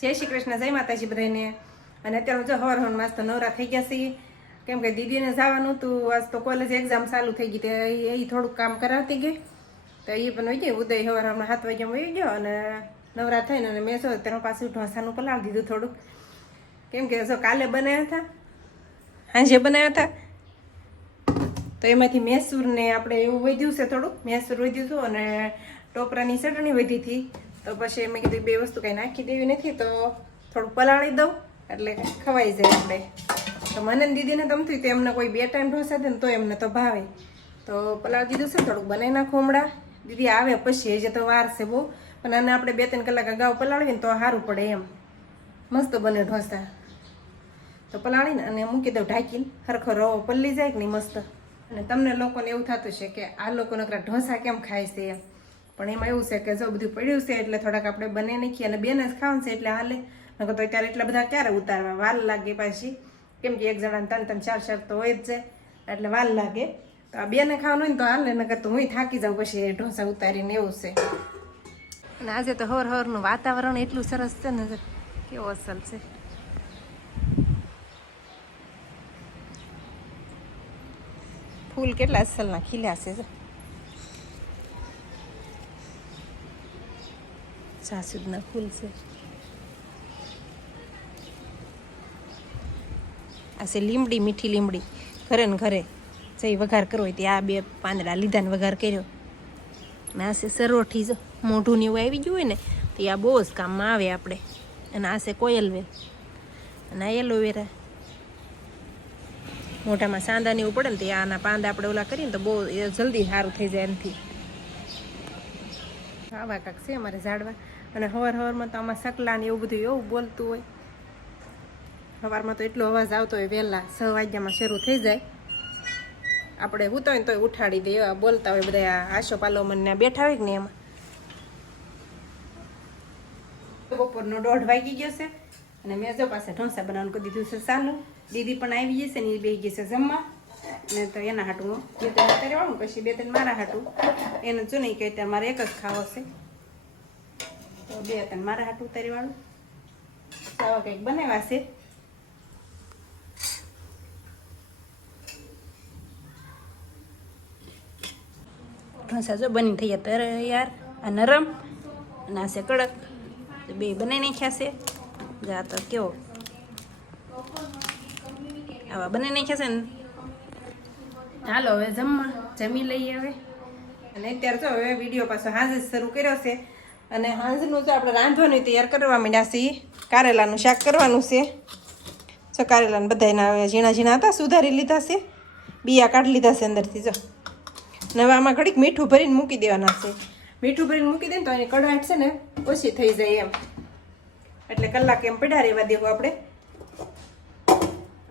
જય શ્રી કૃષ્ણ, જય માતાજી બધાને અને અત્યારે જો હવાર હવન માસ તો નવરા થઈ ગયા છીએ. કેમ કે દીદીને જવાનું હતું, આજ તો કોલેજ એક્ઝામ ચાલુ થઈ ગઈ, તે એ થોડુંક કામ કરાવતી ગઈ. તો એ પણ હોય ગઈ, ઉદય હવાર હમણાં સાત વાગ્યા વહી ગયો અને નવરા થઈને અને મેં શું તેનો પાછું ઢોસાનું પલાળી દીધું થોડુંક. કેમ કે જો કાલે બનાવ્યા હતા હાંજે બનાવ્યા હતા. તો એમાંથી મેસૂરને આપણે એવું વધ્યું છે થોડુંક, મૈસૂર વધ્યું હતું અને ટોપરાની ચટણી વધી હતી. તો પછી મેં કીધું બે વસ્તુ કંઈ નાખી દેવી નથી, તો થોડુંક પલાળી દઉં. એટલે ખવાઈ જાય આપણે. તો મને દીદીને ગમતું તો એમને કોઈ બે ટાઈમ ઢોસા દે ને તો એમને તો ભાવે. તો પલાળી દીધું છે થોડુંક બનાવી નાખું હમણાં. દીદી આવે પછી, હજી તો વાર છે બહુ. પણ આને આપણે બે ત્રણ કલાક અગાઉ પલાળીએ ને તો સારું પડે એમ. મસ્ત બને ઢોસા. તો પલાળીને અને મૂકી દઉં ઢાંકીને. ખરખર રવો પલ્લી જાય કે નહીં મસ્ત. અને તમને લોકોને એવું થતું છે કે આ લોકો નકરા ઢોસા કેમ ખાય છે એમ. પણ એમાં એવું છે કે જો બધું પડ્યું છે એટલે થોડાક આપણે બને નાખીએ અને બેને જ ખાવાનું છે એટલે હાલે. નકર તો અત્યારે એટલા બધા ક્યારે ઉતારવા? વાર લાગે પાછી. કેમ કે એક જણાને ત્રણ ત્રણ ચાર ચાર તો હોય જ જાય એટલે વાર લાગે. તો આ બેને ખાવાનું હોય ને તો હાલે, નકર તો હું થાકી જાઉં પછી એ ઢોસા ઉતારીને એવું છે. અને આજે તો હર હરનું વાતાવરણ એટલું સરસ છે ને કેવો અસલ છે. ફૂલ કેટલા અસલના ખીલ્યા છે જો. જાસૂદના ફૂલ છે. આ છે લીમડી, મીઠી લીમડી. ઘરે ને ઘરે જઈ વઘાર કરવો હોય તે આ બે પાંદડા લીધા ને વઘાર કર્યો. અને આ છે સરોઠી જો, મોઢું ને એવું આવી ગયું હોય ને, તો આ બહુ જ કામમાં આવે આપણે. અને આ છે કોયલ વેલ અને આ એલોવેરા. મોઢામાં સાંદા ને એવું પડે ને તો આના પાંદા આપણે ઓલા કરીએ ને તો બહુ જલ્દી સારું થઈ જાય એનાથી. આવા કાંક છે અમારે ઝાડવા. અને હવાર હવારમાં તો આમાં સકલા ને એવું બધું એવું બોલતું હોય. સવારમાં તો એટલો અવાજ આવતો હોય, વહેલા છ વાગ્યામાં શરૂ થઈ જાય. આપણે હું હોય ને તોય ઉઠાડી દે એવા બોલતા હોય બધા આશો પાલો મને બેઠા હોય કે ને એમાં. બપોરનો દોઢ વાગી ગયો છે અને મેં જો પાસે ઢોસા બનાવવાનું કરી દીધું છે ચાલુ દીદી પણ આવી જશે ને એ બે છે જમવા. ને તો એના હાટું હું બે ત્રણ અત્યારે પછી બે ત્રણ મારા હાટું. એને જો નહીં કહે ત્યારે મારે એક જ ખાવો છે. તો બે તન મારા હાટું ઉતારી વાળું આવા કંઈક બનાવ્યા છે. ઢોસા જો બની થઈ ગયા તૈયાર. આ નરમ અને આ છે કડક. તો બે બનાવી નાખ્યા છે. જા તો કેવો. આવા બનાવી નાખ્યા છે ને. હાલો, હવે જમવા જમી લઈએ હવે. અને અત્યારે જો હવે વીડિયો પાછો હાજર શરૂ કર્યો છે. અને હાંજનું છે આપણે રાંધવાનું તૈયાર કરવા માંડ્યા છીએ. કારેલાનું શાક કરવાનું છે. જો કારેલાને બધાના હવે ઝીણા ઝીણા હતા, સુધારી લીધા છે. બિયા કાઢી લીધા છે અંદરથી, જો. હવે આમાં ઘડીક મીઠું ભરીને મૂકી દેવાના છે. મીઠું ભરીને મૂકી દે તો એની કડવાટ છે ને, ઓછી થઈ જાય એમ. એટલે કલાક એમ પડ્યા રહેવા દેવું આપણે.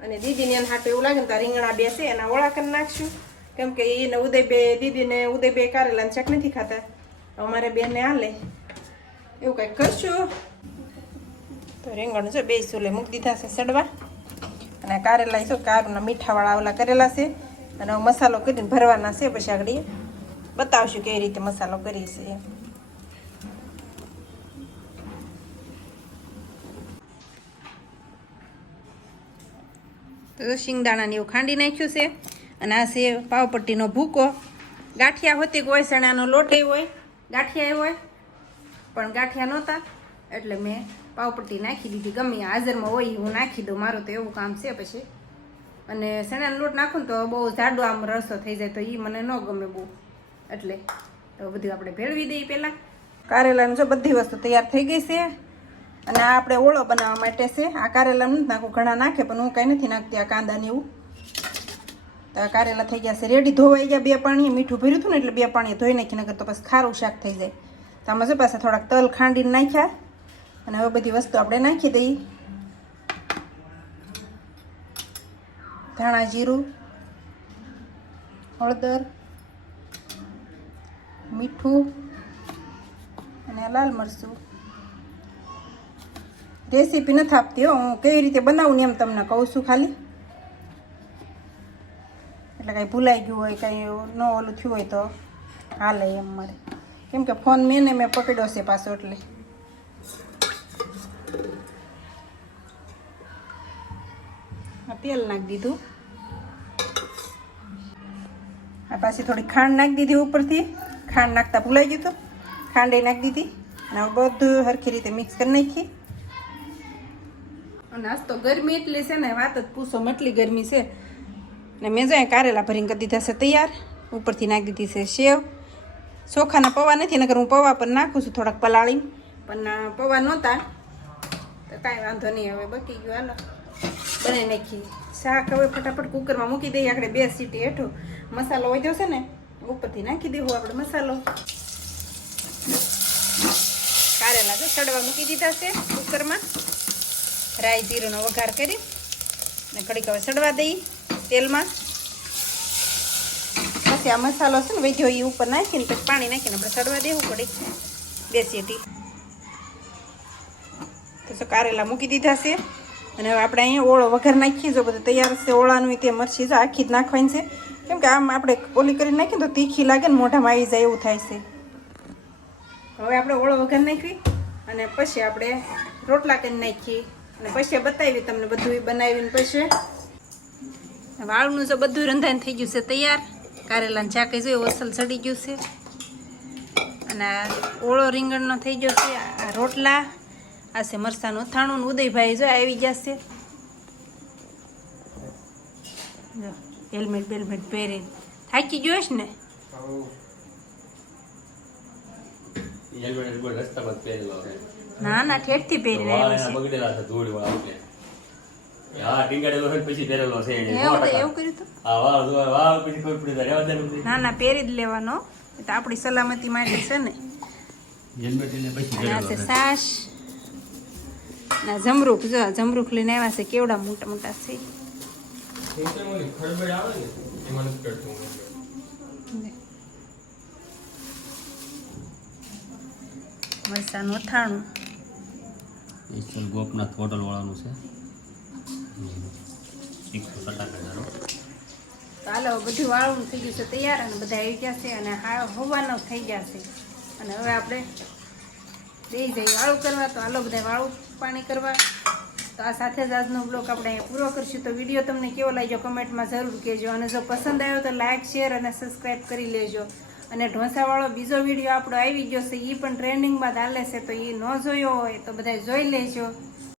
અને દીદીને એને હાટું એવું લાગે ને તો આ રીંગણા બે છે, એના ઓળા કરી નાખશું. કેમ કે એને ઉદય બે દીદીને ઉદય બે કારેલાને શાક નથી ખાતા. અમારે બેને હાલે. એવું કંઈક કરશું? તો રીંગણ છે, બે સુલે મૂકી દીધા છે સડવા અને કારેલા છો કારુના મીઠાવાળા ઓલા કરેલા છે. અને મસાલો કરીને ભરવાના છે, પછી આગળ બતાવશું કેવી રીતે મસાલો કરીએ છીએ. તો જો શિંગદાણાને એવું ખાંડી નાખ્યું છે. અને આ છે પાવપટ્ટીનો ભૂકો. ગાંઠિયા હોતી હોય ચણાનો લોટ એ હોય, ગાંઠિયા હોય. પણ ગાંઠિયા નહોતા, એટલે મેં પાવપટ્ટી નાખી દીધી. ગમે હાજરમાં હોય હું નાખી દઉં, મારું તો એવું કામ છે પછી. અને ચણાનો લોટ નાખું ને તો બહુ જાડો આમ રસો થઈ જાય તો એ મને ન ગમે બહુ. એટલે તો બધું આપણે ભેળવી દઈએ પહેલાં. કારેલાની જો બધી વસ્તુ તૈયાર થઈ ગઈ છે અને આ આપણે ઓળો બનાવવા માટે છે. આ કારેલા નથી નાખું, ઘણા નાખે પણ હું કાંઈ નથી નાખતી, આ કાંદાને એવું. તો આ કારેલા થઈ ગયા છે. રેડી ધોવાઈ ગયા, બે પાણી મીઠું ભર્યું હતું ને એટલે બે પાણી ધોઈ નાખી નગર તો પછી ખારું શાક થઈ જાય. તો આમાં પાછા થોડાક તલ ખાંડીને નાખ્યા. અને હવે બધી વસ્તુ આપણે નાખી દઈએ. ધાણા જીરું, હળદર, મીઠું અને લાલ મરચું. રેસીપી નથી આપતી હો કેવી રીતે બનાવું એમ તમને કહું છું ખાલી. એટલે કાંઈ ભૂલાઈ ગયું હોય, કાંઈ ન ઓલું થયું હોય તો હાલે એમ મારે. કેમ કે ફોન મેં ને મેં પકડ્યો છે પાછો એટલે. તેલ નાખી દીધું. આ પાછી થોડી ખાંડ નાખી દીધી ઉપરથી. ખાંડ નાખતા ભૂલાઈ ગયું હતું. ખાંડ એ નાખી દીધી. અને હવે બધું સરખી રીતે મિક્સ કરી નાખી. અને આજ તો ગરમી એટલી છે ને વાત જ પૂછો મટલી ગરમી છે. ને મેં જો કારેલા ભરીને કરી દીધા છે તૈયાર. ઉપરથી નાખી દીધી છે સેવ. ચોખાના પૌવા નથી, નકર હું પૌવા પર નાખું છું થોડાક પલાળી. પણ પૌવા નહોતા. તો કાંઈ વાંધો નહીં, હવે બકી ગયું. હાલો. બનાવી નાખી શાક હવે ફટાફટ કુકરમાં મૂકી દઈએ, આપણે બે સીટી હેઠું. મસાલો વધ્યો છે ને, ઉપરથી નાખી દેવું આપણે મસાલો. કારેલા તો સડવા મૂકી દીધા છે કુકરમાં. રાઈ જીરુંનો વઘાર કરી. ને ઘડીક હવે સડવા દઈ તેલમાં. પછી આ મસાલો છે ને વેજો એ ઉપર નાખીને પછી પાણી નાખીને આપણે સડવા દેવું પડે. બે સીટી તો કારેલા મૂકી દીધા છે. અને હવે આપણે અહીંયા ઓળો વઘાર નાખીએ. જો બધું તૈયાર છે ઓળાનું તે મરચી જો આખી જ નાખવાની છે. કેમ કે આમ આપણે ઓલી કરી નાખીએ તો તીખી લાગે ને મોઢામાં આવી જાય એવું થાય છે. હવે આપણે ઓળો વઘાર નાખી અને પછી આપણે રોટલા કરીને નાખીએ. અને પછી બતાવી તમને બધું બનાવીને પછી. વાળનું જો બધું રંધાઈને થઈ ગયું છે તૈયાર. કારેલાને ચાકે જોયું અસલ ચડી ગયું છે. અને આ ઓળો રીંગણનો થઈ ગયો છે આ રોટલા આ છે મરસાનું અથાણું ઉદયભાઈ જો આવી જશે જો હેલ્મેટ બેલ્મેટ પહેરીને. થાકી ગયો છે ને? છે. ના ના ઠેઠથી પહેરીને વાળ આવ્યો છે. હા ટીંગાડેલો પછી પહેરેલો છે એવું કર્યું પછી ખબર પડી રહેવા ને. ના પહેરી જ લેવાનો. એ તો આપણી સલામતી માટે છે ને. હેલ્મેટ પછી પહેરેલો છે છે. સાસ. ના જમરૂખ જો જમરૂખ લઈને આવ્યા છે. કેવડા મોટા મોટા છે. મરસાનું અથાણું ગોપનાથ હોટલ વાળાનું છે. હાલો બધું વાળું થઈ ગયું છે, તૈયાર અને બધા આવી ગયા છે અને હા હોવાનો થઈ ગયા છે. અને હવે આપણે દઈ જઈ વાળું કરવા, તો હાલો બધા વાળું પાણી કરવા. તો આ સાથે જ આજનો બ્લોગ આપણે અહીંયા પૂરો કરશું. તો વીડિયો તમને કેવો લાગ્યો કમેન્ટમાં જરૂર કહેજો. અને જો પસંદ આવ્યો તો લાઇક શેર અને સબસ્ક્રાઈબ કરી લેજો. અને ઢોંસાવાળો બીજો વીડિયો આપણો આવી ગયો છે એ પણ ટ્રેન્ડિંગમાં ચાલે છે, તો એ ન જોયો હોય તો બધા જોઈ લેજો.